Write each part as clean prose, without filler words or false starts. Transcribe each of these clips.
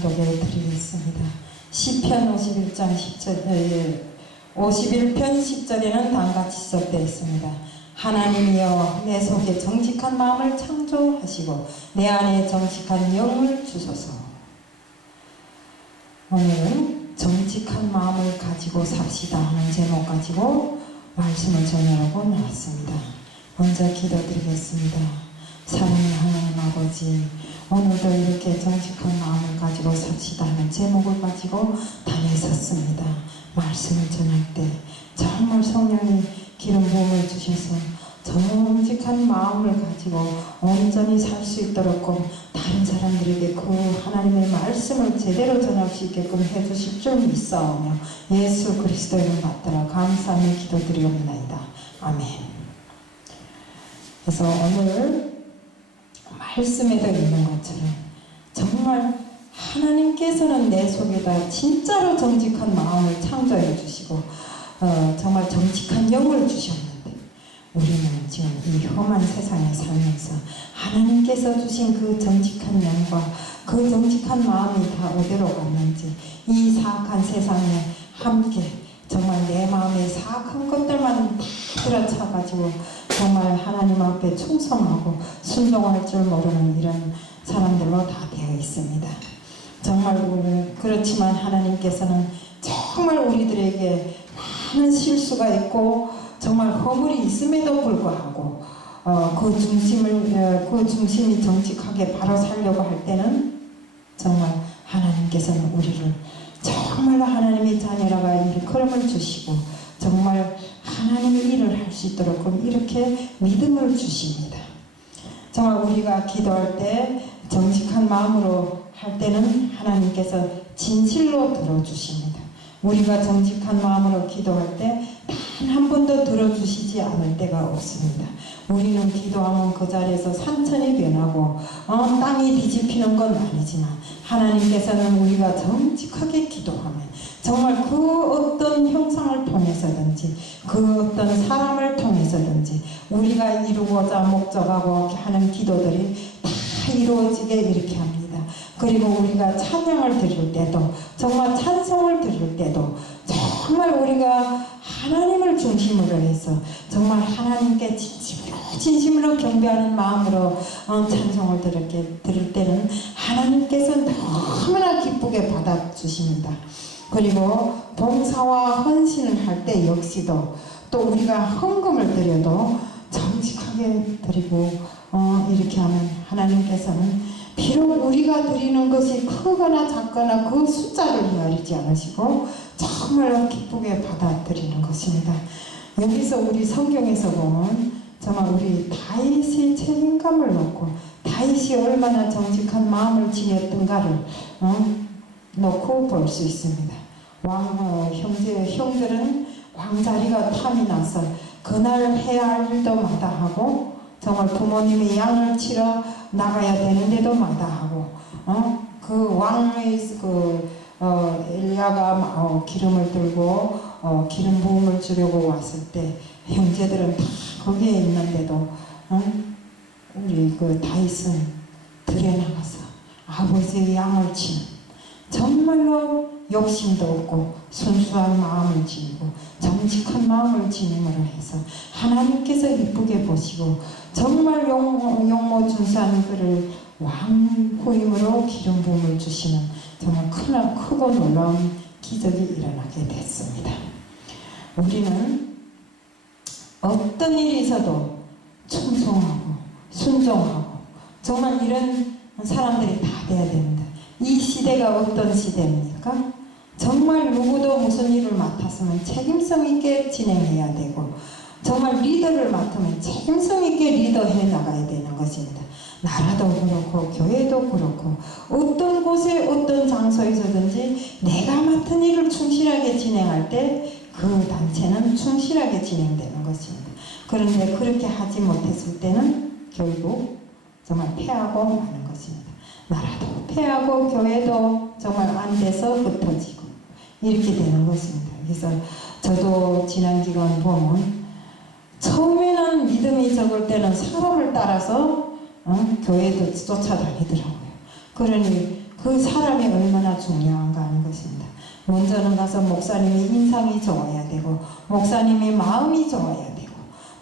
봉독해 드리겠습니다. 시편 51장 51편 10절에는 다음같이 기록되어 있습니다. 하나님이여 내 속에 정직한 마음을 창조하시고 내 안에 정직한 영을 주소서. 오늘은 정직한 마음을 가지고 삽시다 하는 제목 가지고 말씀을 전하려고 나왔습니다. 먼저 기도드리겠습니다. 사랑하는 하나님 아버지, 오늘도 이렇게 정직한 마음을 가지고 삽시다 하는 제목을 가지고 다녔었습니다. 말씀을 전할 때 정말 성령이 기름 부음을 주셔서 정직한 마음을 가지고 온전히 살 수 있도록 다른 사람들에게 그 하나님의 말씀을 제대로 전할 수 있게끔 해주실 줄 믿사오며 예수 그리스도의 이름 받들어 감사하며 기도드리옵나이다. 아멘. 그래서 오늘 말씀에도 있는 것처럼 정말 하나님께서는 내 속에다 진짜로 정직한 마음을 창조해 주시고 정말 정직한 영을 주셨는데 우리는 지금 이 험한 세상에 살면서 하나님께서 주신 그 정직한 영과 그 정직한 마음이 다 어디로 갔는지 이 사악한 세상에 함께 정말 내 마음에 사악한 것들만 다 들어차가지고 정말 하나님 앞에 충성하고 순종할 줄 모르는 이런 사람들로 다 되어 있습니다. 정말 그렇지만 하나님께서는 정말 우리들에게 많은 실수가 있고 정말 허물이 있음에도 불구하고 그 중심이 정직하게 바로 살려고 할 때는 정말 하나님께서는 우리를 정말 하나님의 자녀라가 일컬음을 주시고 정말 하나님의 일을 할 수 있도록 이렇게 믿음을 주십니다. 정말 우리가 기도할 때 정직한 마음으로 할 때는 하나님께서 진실로 들어주십니다. 우리가 정직한 마음으로 기도할 때 단 한 번도 들어주시지 않을 때가 없습니다. 우리는 기도하면 그 자리에서 산천이 변하고 땅이 뒤집히는 건 아니지만 하나님께서는 우리가 정직하게 기도하면 정말 그 어떤 형상을 통해서든지 그 어떤 사람을 통해서든지 우리가 이루고자 목적하고 하는 기도들이 다 이루어지게 이렇게 합니다. 그리고 우리가 찬양을 드릴 때도 정말 찬송을 드릴 때도 정말 우리가 하나님을 중심으로 해서 정말 하나님께 진심으로 경배하는 마음으로 찬송을 들을 때는 하나님께서 너무나 기쁘게 받아주십니다. 그리고 봉사와 헌신을 할 때 역시도 또 우리가 헌금을 드려도 정직하게 드리고 이렇게 하면 하나님께서는 비록 우리가 드리는 것이 크거나 작거나 그 숫자를 헤아리지 않으시고 정말로 기쁘게 받아들이는 것입니다. 여기서 우리 성경에서 보면 정말 우리 다윗의 책임감을 놓고 다윗이 얼마나 정직한 마음을 지녔던가를 놓고 볼 수 있습니다. 형들은 왕자리가 탐이 나서 그날 해야 할 일도 마다하고 정말 부모님이 양을 치러 나가야 되는데도 마다하고 그 왕의 엘리야가 기름을 들고 기름 부음을 주려고 왔을 때 형제들은 다 거기에 있는데도 우리 그 다윗은 들에 나가서 아버지의 양을 치는 정말로 욕심도 없고 순수한 마음을 지니고 정직한 마음을 지님으로 해서 하나님께서 이쁘게 보시고 정말 용모 준수한 그를 왕 후임으로 기름 부음을 주시는 정말 크고 놀라운 기적이 일어나게 됐습니다. 우리는 어떤 일이 있어도 충성하고 순종하고 정말 이런 사람들이 다 돼야 됩니다. 이 시대가 어떤 시대입니까? 정말 누구도 무슨 일을 맡았으면 책임성 있게 진행해야 되고 정말 리더를 맡으면 책임성 있게 리더해 나가야 되는 것입니다. 나라도 그렇고 교회도 그렇고 어떤 곳에 어떤 장소에서든지 내가 맡은 일을 충실하게 진행할 때 그 단체는 충실하게 진행되는 것입니다. 그런데 그렇게 하지 못했을 때는 결국 정말 패하고 마는 것입니다. 나라도 패하고 교회도 정말 안 돼서 흩어지고 이렇게 되는 것입니다. 그래서 저도 지난 기간 보면 처음에는 믿음이 적을 때는 사람을 따라서 교회도 쫓아다니더라고요. 그러니 그 사람이 얼마나 중요한가 하는 것입니다. 먼저는 가서 목사님이 인상이 좋아야 되고, 목사님이 마음이 좋아야 되고,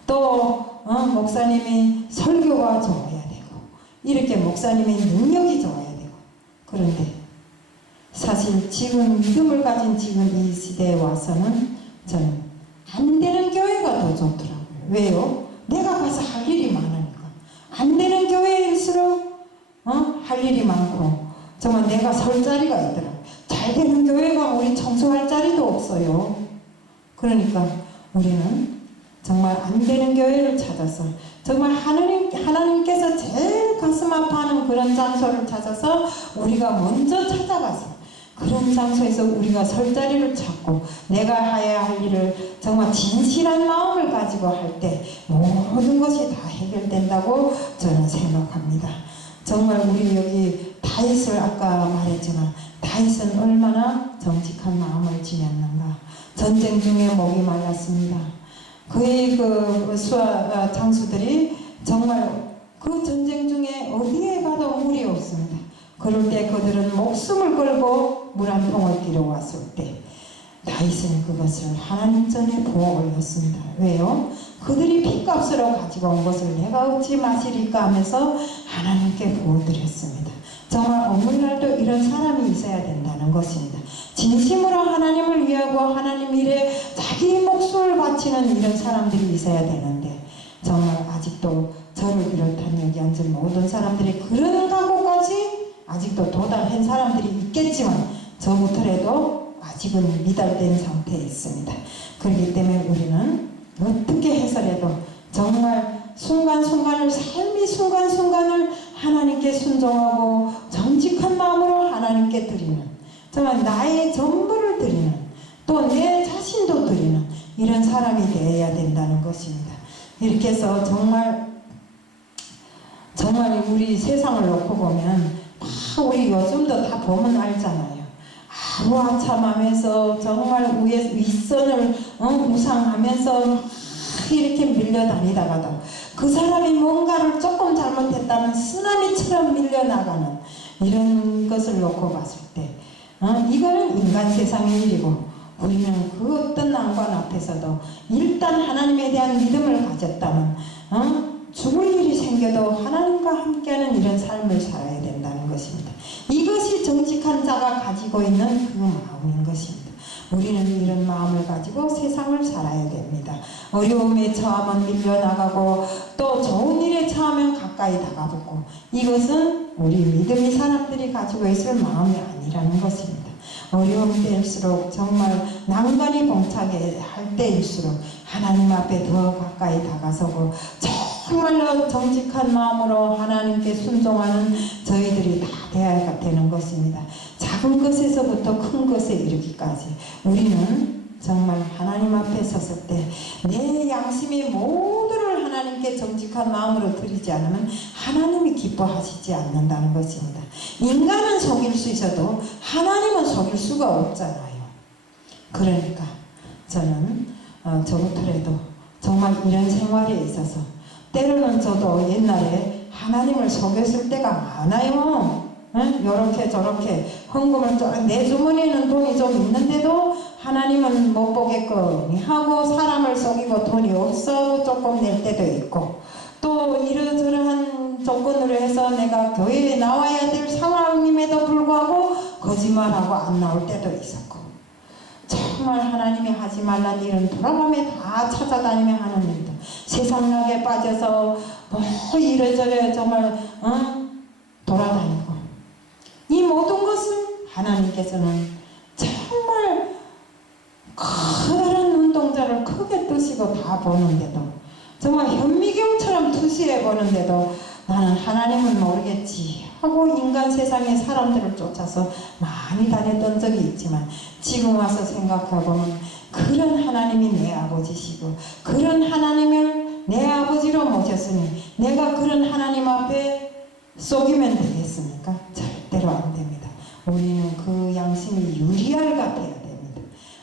또 목사님이 설교가 좋아야 되고, 이렇게 목사님의 능력이 좋아야 되고. 그런데 사실 지금 믿음을 가진 지금 이 시대에 와서는 저는 안 되는 교회가 더 좋더라고요. 왜요? 내가 가서 할 일이 많으니까. 안 되는 교회일수록 할 일이 많고 정말 내가 설 자리가 있더라고요. 잘 되는 교회가 우리 청소할 자리도 없어요. 그러니까 우리는 정말 안 되는 교회를 찾아서 정말 하나님께서 제일 가슴 아파하는 그런 장소를 찾아서 우리가 먼저 찾아가서 그런 장소에서 우리가 설 자리를 찾고 내가 해야 할 일을 정말 진실한 마음을 가지고 할 때 모든 것이 다 해결된다고 저는 생각합니다. 정말 우리 여기 다윗을 아까 말했지만 다윗은 얼마나 정직한 마음을 지녔는가. 전쟁 중에 목이 말랐습니다. 그의 장수들이 정말 그 전쟁 중에 어디에 가도 물이 없습니다. 그럴 때 그들은 목숨을 걸고 물 한 통을 길어왔을 때 다윗은 그것을 하나님 전에 부어 올렸습니다. 왜요? 그들이 핏값으로 가지고 온 것을 내가 어찌 마시리까 하면서 하나님께 부어드렸습니다. 정말 오늘날도 이런 사람이 있어야 된다는 것입니다. 진심으로 하나님을 위하고 하나님 일에 자기 목숨을 바치는 이런 사람들이 있어야 되는데 정말 아직도 저를 비롯한 여기 앉은 모든 사람들이 그런 각오까지 아직도 도달한 사람들이 있겠지만 저부터라도 아직은 미달된 상태에 있습니다. 그렇기 때문에 우리는 어떻게 해서라도 정말 순간순간을 삶이 순간순간을 하나님께 순종하고 정직한 마음으로 하나님께 드리는 정말 나의 전부를 드리는 또 내 자신도 드리는 이런 사람이 되어야 된다는 것입니다. 이렇게 해서 정말 우리 세상을 놓고 보면 우리 요즘도 다 보면 알잖아요. 아루아참하면서 정말 윗선을 우상하면서 이렇게 밀려다니다가도 그 사람이 뭔가를 조금 잘못했다면 쓰나미처럼 밀려나가는 이런 것을 놓고 봤을 때 이거는 인간 세상의 일이고 우리는 그 어떤 난관 앞에서도 일단 하나님에 대한 믿음을 가졌다면 죽을 일이 생겨도 하나님과 함께하는 이런 삶을 살아야 된다는 것입니다. 이것이 정직한 자가 가지고 있는 그 마음인 것입니다. 우리는 이런 마음을 가지고 세상을 살아야 됩니다. 어려움에 처하면 밀려나가고 또 좋은 일에 처하면 가까이 다가붙고 이것은 우리 믿음의 사람들이 가지고 있을 마음이 아니라는 것입니다. 어려움 때일수록 정말 난관이 봉착해 할 때일수록 하나님 앞에 더 가까이 다가서고 정말로 정직한 마음으로 하나님께 순종하는 저희들이 다 되어야 되는 것입니다. 작은 것에서부터 큰 것에 이르기까지 우리는 정말 하나님 앞에 섰을 때 내 양심의 모두를 하나님께 정직한 마음으로 드리지 않으면 하나님이 기뻐하시지 않는다는 것입니다. 인간은 속일 수 있어도 하나님은 속일 수가 없잖아요. 그러니까 저는 저부터라도 정말 이런 생활에 있어서 때로는 저도 옛날에 하나님을 속였을 때가 많아요. 요렇게 저렇게 헌금을 내 주머니에는 돈이 좀 있는데도 하나님은 못 보겠거니 하고 사람을 속이고 돈이 없어 조금 낼 때도 있고 또 이러저러한 조건으로 해서 내가 교회에 나와야 될 상황임에도 불구하고 거짓말하고 안 나올 때도 있었고 정말 하나님이 하지 말란 일은 돌아가며 다 찾아다니며 하는 일도 세상락에 빠져서 뭐 이래저래 정말 돌아다니고 이 모든 것은 하나님께서는 정말 커다란 눈동자를 크게 뜨시고 다 보는데도 정말 현미경처럼 투시해 보는데도 나는 하나님은 모르겠지 하고 인간 세상의 사람들을 쫓아서 많이 다녔던 적이 있지만 지금 와서 생각해보면 그런 하나님이 내 아버지시고 그런 하나님을 내 아버지로 모셨으니 내가 그런 하나님 앞에 속이면 되겠습니까? 절대로 안 됩니다. 우리는 그 양심이 유리알 같아야 됩니다.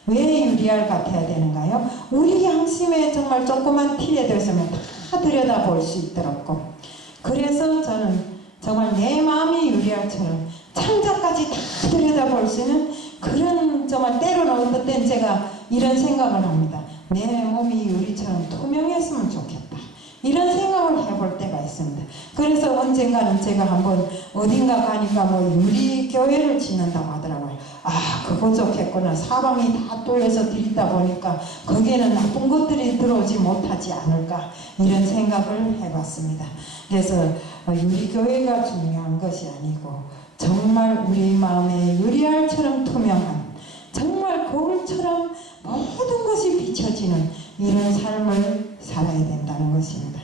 왜 유리알 같아야 되는가요? 우리 양심에 정말 조그만 티에 들었으면 다 들여다볼 수 있도록 그래서 저는 정말 내 마음이 유리알처럼 창자까지 다 들여다볼 수 있는 그런, 정말 때로는 어떤 땐 제가 이런 생각을 합니다. 내 몸이 유리처럼 투명했으면 좋겠다, 이런 생각을 해볼 때가 있습니다. 그래서 언젠가는 제가 한번 어딘가 가니까 뭐 유리교회를 짓는다고 하더라고요. 아, 그거 좋겠구나. 사방이 다 뚫려서 들이다 보니까 거기에는 나쁜 것들이 들어오지 못하지 않을까, 이런 생각을 해봤습니다. 그래서 유리교회가 중요한 것이 아니고 정말 우리 마음에 유리알처럼 투명한, 정말 거울처럼 모든 것이 비춰지는 이런 삶을 살아야 된다는 것입니다.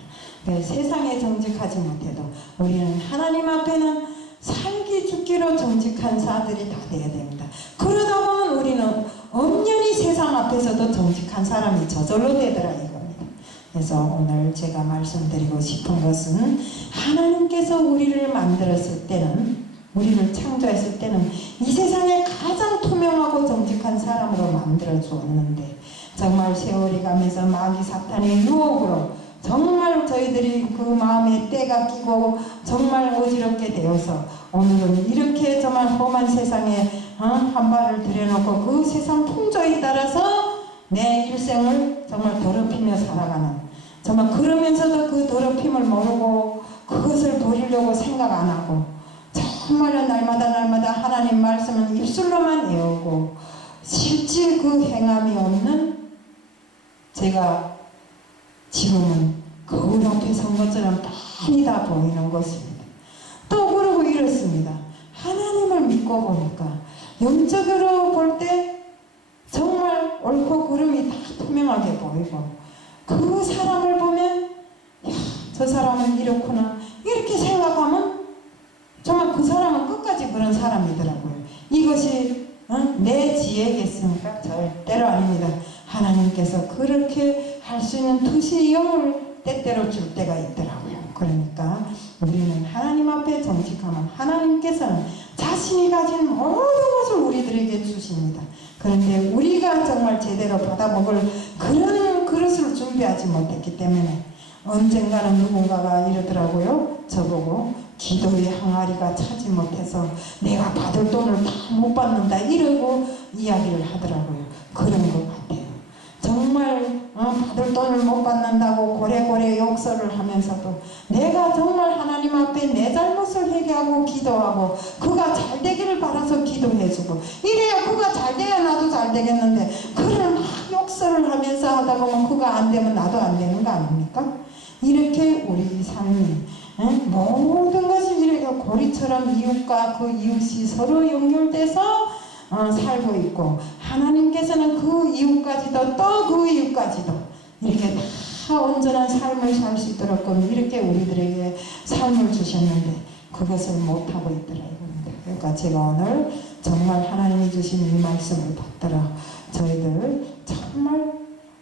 세상에 정직하지 못해도 우리는 하나님 앞에는 살기 죽기로 정직한 자들이 다 되어야 됩니다. 그러다 보면 우리는 엄연히 세상 앞에서도 정직한 사람이 저절로 되더라 이겁니다. 그래서 오늘 제가 말씀드리고 싶은 것은, 하나님께서 우리를 만들었을 때는, 우리를 창조했을 때는 이 세상에 가장 투명하고 정직한 사람으로 만들어 주었는데, 정말 세월이 가면서 마귀 사탄의 유혹으로 정말 저희들이 그 마음에 때가 끼고 정말 어지럽게 되어서 오늘은 이렇게 정말 험한 세상에 한 발을 들여놓고 그 세상 풍조에 따라서 내 일생을 정말 더럽히며 살아가는, 정말 그러면서도 그 더럽힘을 모르고 그것을 버리려고 생각 안 하고 정말 날마다 하나님 말씀은 입술로만 외우고 실제 그 행함이 없는 제가 지금은 거울 앞에 선 것처럼 뻔히 다 보이는 것입니다. 또 그러고 이렇습니다. 하나님을 믿고 보니까 영적으로 볼 때 정말 옳고 그름이 다 투명하게 보이고, 그 사람을 보면 야, 저 사람은 이렇구나 이렇게 생각하면 정말 그 사람은 끝까지 그런 사람이더라고요. 이것이 내 지혜겠습니까? 절대로 아닙니다. 하나님께서 그렇게 할 수 있는 투시 영을 때때로 줄 때가 있더라고요. 그러니까 우리는 하나님 앞에 정직하면 하나님께서는 자신이 가진 모든 것을 우리들에게 주십니다. 그런데 우리가 정말 제대로 받아먹을 그런 그릇을 준비하지 못했기 때문에 언젠가는 누군가가 이러더라고요. 저보고 기도의 항아리가 차지 못해서 내가 받을 돈을 다 못 받는다 이러고 이야기를 하더라고요. 그런 것 같아요. 정말 받을 돈을 못 받는다고 고래고래 욕설을 하면서도 내가 정말 하나님 앞에 내 잘못을 회개하고 기도하고 그가 잘 되기를 바라서 기도해주고 이래야 그가 잘 돼야 나도 잘 되겠는데, 그를 막 욕설을 하면서 하다 보면 그가 안 되면 나도 안 되는 거 아닙니까? 이렇게 우리 삶이 모든 것이 이렇게 고리처럼 이웃과 그 이웃이 서로 연결돼서 살고 있고, 하나님께서는 그 이웃까지도 또 그 이웃까지도 이렇게 다 온전한 삶을 살 수 있도록 이렇게 우리들에게 삶을 주셨는데 그것을 못하고 있더라 이겁니다. 그러니까 제가 오늘 정말 하나님이 주신 이 말씀을 받들어 저희들 정말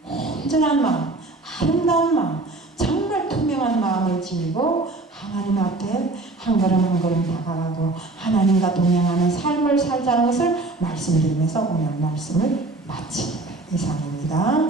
온전한 마음, 아름다운 마음, 정말 투명한 마음을 지니고 하나님 앞에 한 걸음 한 걸음 다가가고 하나님과 동행하는 삶을 살자는 것을 말씀드리면서 오늘 말씀을 마칩니다. 이상입니다.